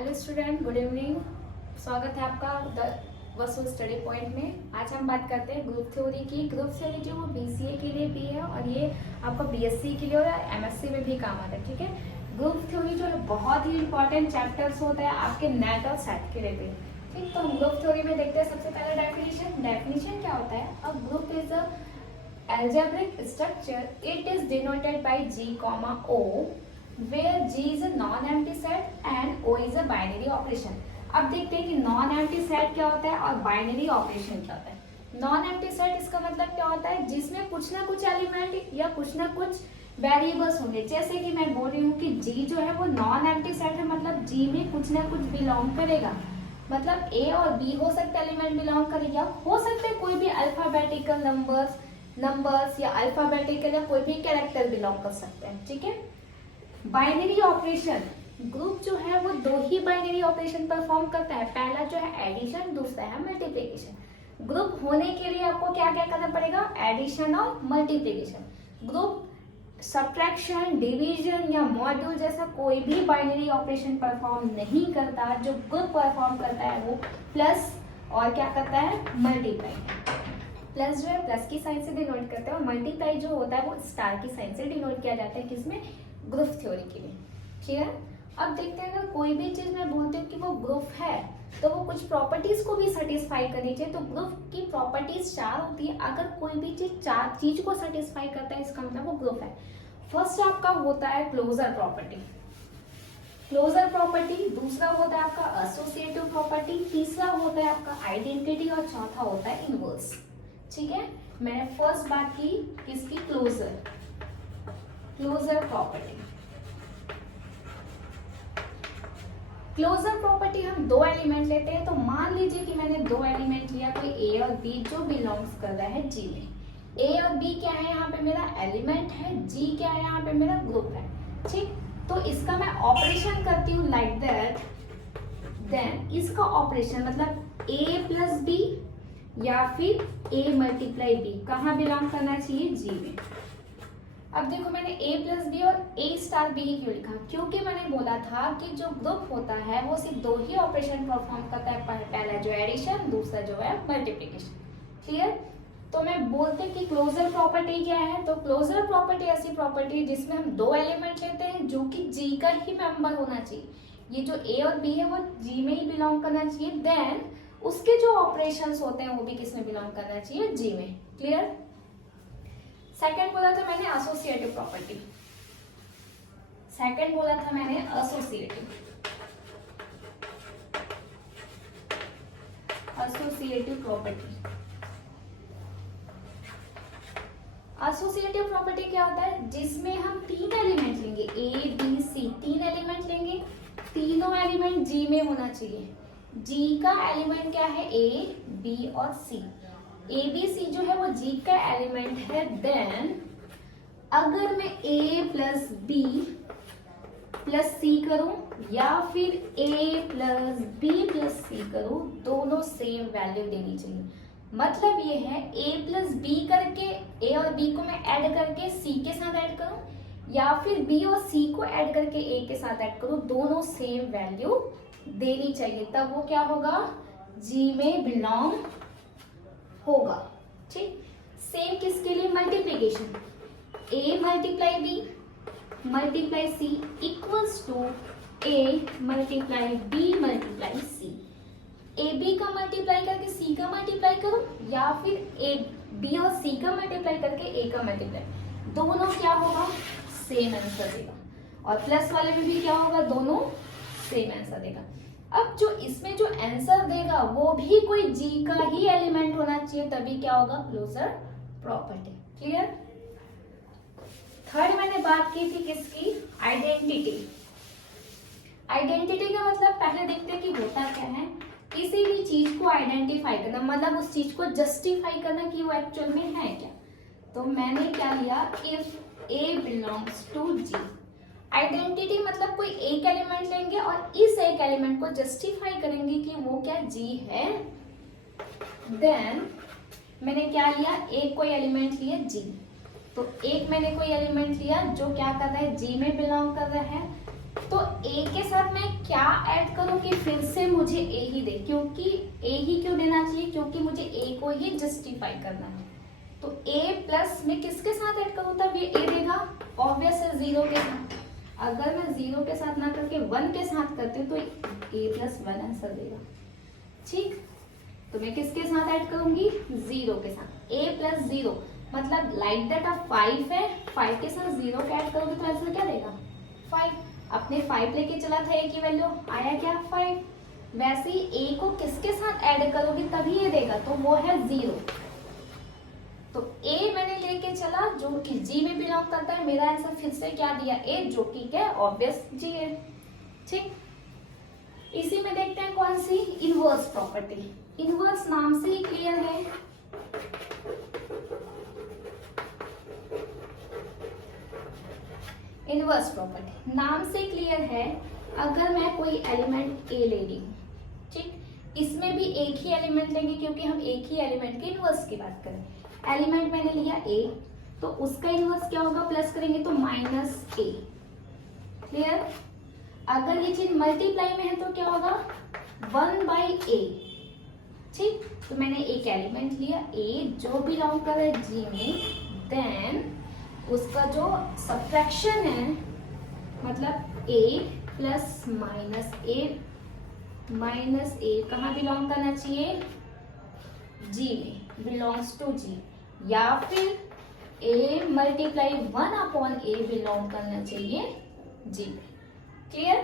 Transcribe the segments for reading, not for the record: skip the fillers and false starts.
Hello student, good evening. स्वागत है आपका द वसु स्टडी पॉइंट में। आज हम बात करते हैं ग्रुप थ्योरी की। ग्रुप थ्योरी जो वो बीसीए के लिए भी है और ये आपका बीएससी के लिए और एमएससी में भी काम आता है। ठीक है, ग्रुप थ्योरी जो है बहुत ही इंपॉर्टेंट चैप्टर्स होता है आपके नेट और सेट के लिए भी। ठीक, तो हम ग्रुप थ्योरी में देखते हैं सबसे पहले डेफिनेशन क्या होता है। अब group is a algebraic structure. It is denoted by G, O, where G is a non-empty set and O is a binary operation. अब देखते हैं कि नॉन एम्प्टी सेट क्या होता है और बाइनरी ऑपरेशन क्या होता है। नॉन एम्प्टी सेट इसका मतलब क्या होता है, जिसमें कुछ ना कुछ एलिमेंट या कुछ ना कुछ वेरिएबल्स होंगे। जैसे कि मैं बोल रही हूँ कि G जो है वो नॉन एम्प्टी सेट है, मतलब G में कुछ ना कुछ बिलोंग करेगा। मतलब A और B हो सकते एलिमेंट बिलोंग करे, या हो सकते हैं कोई भी अल्फाबेटिकल नंबर्स या अल्फाबेटिकल या कोई भी कैरेक्टर बिलोंग कर सकते हैं। ठीक है, बाइनरी ऑपरेशन, ग्रुप जो है वो दो ही बाइनरी ऑपरेशन परफॉर्म करता है। पहला जो है एडिशन, दूसरा है मल्टीप्लिकेशन। ग्रुप होने के लिए आपको क्या क्या करना पड़ेगा, एडिशन और मल्टीप्लिकेशन। ग्रुप सब्ट्रैक्शन, डिवीजन या मॉड्यूल जैसा कोई भी बाइनरी ऑपरेशन परफॉर्म नहीं करता। जो ग्रुप परफॉर्म करता है वो प्लस और क्या करता है, मल्टीप्लाई। प्लस जो है प्लस की साइन से डिनोट करते हैं और मल्टीप्लाई जो होता है वो स्टार की साइन से डिनोट किया जाता है। किसमें, ग्रुप थ्योरी के लिए। ठीक है, अब देखते हैं अगर कोई भी चीज मैं बोलती हूँ कि वो ग्रुप है तो वो कुछ प्रॉपर्टीज को भी सेटिस्फाई करनी चाहिए। तो ग्रुप की प्रॉपर्टीज 4 होती है। अगर कोई भी चीज 4 चीज को सेटिस्फाई करता है इसका मतलब वो ग्रुप है। फर्स्ट आपका होता है क्लोजर प्रॉपर्टी, दूसरा होता है आपका एसोसिएटिव प्रॉपर्टी, तीसरा होता है आपका आइडेंटिटी और चौथा होता है इनवर्स। ठीक है, मैंने फर्स्ट बात की किसकी, क्लोजर प्रॉपर्टी। क्लोजर प्रॉपर्टी हम दो एलिमेंट लेते हैं। तो मान लीजिए कि मैंने दो एलिमेंट लिया, कोई ए और बी जो बिलोंग्स कर रहा है जी में। ए और बी क्या है, यहाँ पे मेरा एलिमेंट है, जी क्या है, यहाँ पे मेरा ग्रुप है। ठीक, तो इसका मैं ऑपरेशन करती हूँ लाइक दैट, देन इसका ऑपरेशन मतलब ए प्लस बी या फिर a मल्टीप्लाई बी कहाँ बिलोंग करना चाहिए, जी में। अब देखो मैंने a प्लस बी और a स्टार बी क्यों लिखा, क्योंकि मैंने बोला था कि जो ग्रुप होता है वो सिर्फ दो ही ऑपरेशन परफॉर्म करता है, पहला जो एडिशन, दूसरा जो है मल्टीप्लिकेशन। क्लियर, तो मैं बोलते कि क्लोजर प्रॉपर्टी क्या है। तो क्लोजर प्रॉपर्टी ऐसी प्रॉपर्टी है जिसमें हम दो एलिमेंट लेते हैं जो कि जी का ही मेंबर होना चाहिए। ये जो a और b है वो जी में ही बिलोंग करना चाहिए, देन उसके जो ऑपरेशंस होते हैं वो भी किसमें बिलोंग करना चाहिए, जी में। क्लियर, सेकंड बोला था मैंने एसोसिएटिव प्रॉपर्टी, एसोसिएटिव प्रॉपर्टी क्या होता है, जिसमें हम तीन एलिमेंट लेंगे, ए बी सी, तीन एलिमेंट लेंगे, तीनों एलिमेंट जी में होना चाहिए। जी का एलिमेंट क्या है, ए बी और सी। ए बी सी जो है वो जी का एलिमेंट है। देन अगर मैं ए प्लस बी प्लस सी करूं या फिर ए प्लस बी प्लस सी करूं, दोनों सेम वैल्यू देनी चाहिए। मतलब ये है ए प्लस बी करके ए और बी को मैं ऐड करके सी के साथ ऐड करूं, या फिर बी और सी को ऐड करके ए के साथ ऐड करूं, दोनों सेम वैल्यू देनी चाहिए, तब वो क्या होगा, जी में बिलोंग होगा। ठीक, सेम किसके लिए, multiplication, A multiply B multiply C equals to A multiply B multiply C. A B का मल्टीप्लाई करके सी का मल्टीप्लाई करो, या फिर ए बी और सी का मल्टीप्लाई करके ए का मल्टीप्लाई, दोनों क्या होगा, सेम आंसर देगा। और प्लस वाले में भी क्या होगा, दोनों सेम आंसर देगा। अब जो इसमें जो आंसर देगा वो भी कोई जी का ही एलिमेंट होना चाहिए, तभी क्या होगा, क्लोजर प्रॉपर्टी। क्लियर, थर्ड मैंने बात की थी किसकी, आइडेंटिटी। आइडेंटिटी का मतलब पहले देखते हैं कि होता क्या है। किसी भी चीज को आइडेंटिफाई करना मतलब उस चीज को जस्टिफाई करना कि वो एक्चुअल में है क्या। तो मैंने क्या लिया, if A belongs to G. Identity मतलब कोई एक एलिमेंट लेंगे और इस एक एलिमेंट को जस्टिफाई करेंगे कि वो क्या जी है। देन मैंने क्या लिया, एक कोई एलिमेंट लिया जी, तो एक मैंने कोई एलिमेंट लिया जो क्या कर रहा है, जी में बिलोंग कर रहा है। तो ए के साथ मैं क्या ऐड करूं कि फिर से मुझे ए ही दे, क्योंकि ए ही क्यों देना चाहिए, क्योंकि मुझे ए को ही जस्टिफाई करना है। तो ए प्लस में किसके साथ ऐड करूं तब ये ए देगा, ऑब्वियस है 0 के साथ। अगर मैं 0 के साथ ना करके 1 के साथ करती हूँ तो ए प्लस 1 आंसर देगा। ठीक, तो मैं किसके साथ ऐड करूंगी, 0 के साथ। a प्लस 0 मतलब लाइक दैट अब 5 है, 5 के साथ 0 का ऐड करोगे तो आंसर क्या देगा, 5। अपने 5 लेके चला था a की वैल्यू, आया क्या 5। वैसे ही a को किसके साथ ऐड करोगे तभी ये देगा, तो वो है 0। तो a मैंने लेके चला जो कि g में बिलोंग करता है, मेरा आंसर फिर से क्या दिया a, जो कि क्या ऑब्वियस g है। ठीक, इसी में देखते हैं कौन सी, इनवर्स प्रॉपर्टी। इनवर्स नाम से ही क्लियर है, इनवर्स प्रॉपर्टी नाम से क्लियर है। अगर मैं कोई एलिमेंट ए ले ली हूं, ठीक, इसमें भी एक ही एलिमेंट लेंगे क्योंकि हम एक ही एलिमेंट के इनवर्स की बात करें। एलिमेंट मैंने लिया ए, तो उसका इनवर्स क्या होगा, प्लस करेंगे तो माइनस ए। क्लियर। अगर ये चीज मल्टीप्लाई में है तो क्या होगा, 1/a। ठीक, तो मैंने एक एलिमेंट लिया a जो बिलोंग कर रहा है g में, देन उसका जो सब्ट्रैक्शन है मतलब a प्लस माइनस ए कहाँ बिलोंग करना चाहिए, g में, बिलोंग्स टू g, या फिर a मल्टीप्लाई 1/a बिलोंग करना चाहिए g में। क्लियर।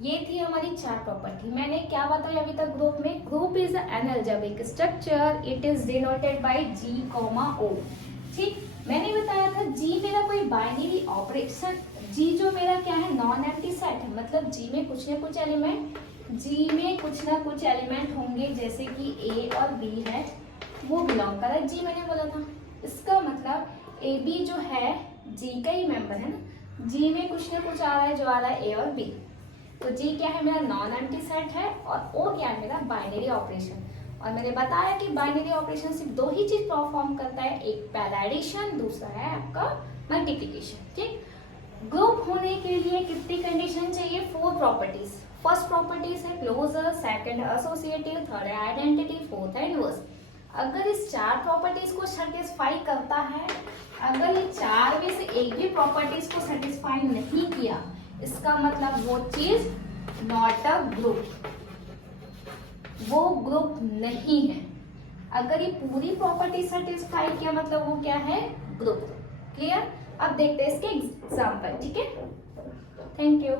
ये थी हमारी 4 प्रॉपर्टी। मैंने क्या बताया अभी तक ग्रुप में, group is an algebraic structure, it is denoted by g, o। ठीक, मैंने बताया था g मेरा कोई बाइनरी ऑपरेशन, g जो मेरा क्या है, नॉन एम्प्टी सेट है, मतलब g में कुछ ना कुछ एलिमेंट होंगे, जैसे कि a और b है वो बिलोंग कर रहा है g, मैंने बोला था। इसका मतलब ए बी जो है g का ही मेंबर है ना, g में कुछ ना कुछ आ रहा है जो आ रहा है a और b। तो g क्या है, मेरा नॉन एम्प्टी सेट है, और o क्या है, मेरा बाइनरी ऑपरेशन। और मैंने बताया कि बाइनरी ऑपरेशन सिर्फ 2 ही चीज परफॉर्म करता है, एक पहला एडिशन, दूसरा है आपका मल्टीप्लिकेशन। ठीक, ग्रुप होने के लिए कितनी कंडीशन चाहिए, 4 प्रॉपर्टीज। फर्स्ट प्रॉपर्टीज है क्लोजर, सेकंड है एसोसिएटिव, थर्ड है आइडेंटिटी, फोर्थ है इनवर्स। अगर इस 4 प्रॉपर्टीज को सेटिस्फाई करता है, अगर ये 4 में से एक भी प्रॉपर्टीज को सेटिस्फाई नहीं किया, इसका मतलब वो चीज नॉट अ ग्रुप, वो ग्रुप नहीं है। अगर ये पूरी प्रॉपर्टी सेटिस्फाई किया मतलब वो क्या है, ग्रुप। क्लियर। अब देखते हैं इसके एग्जांपल। ठीक है, थैंक यू।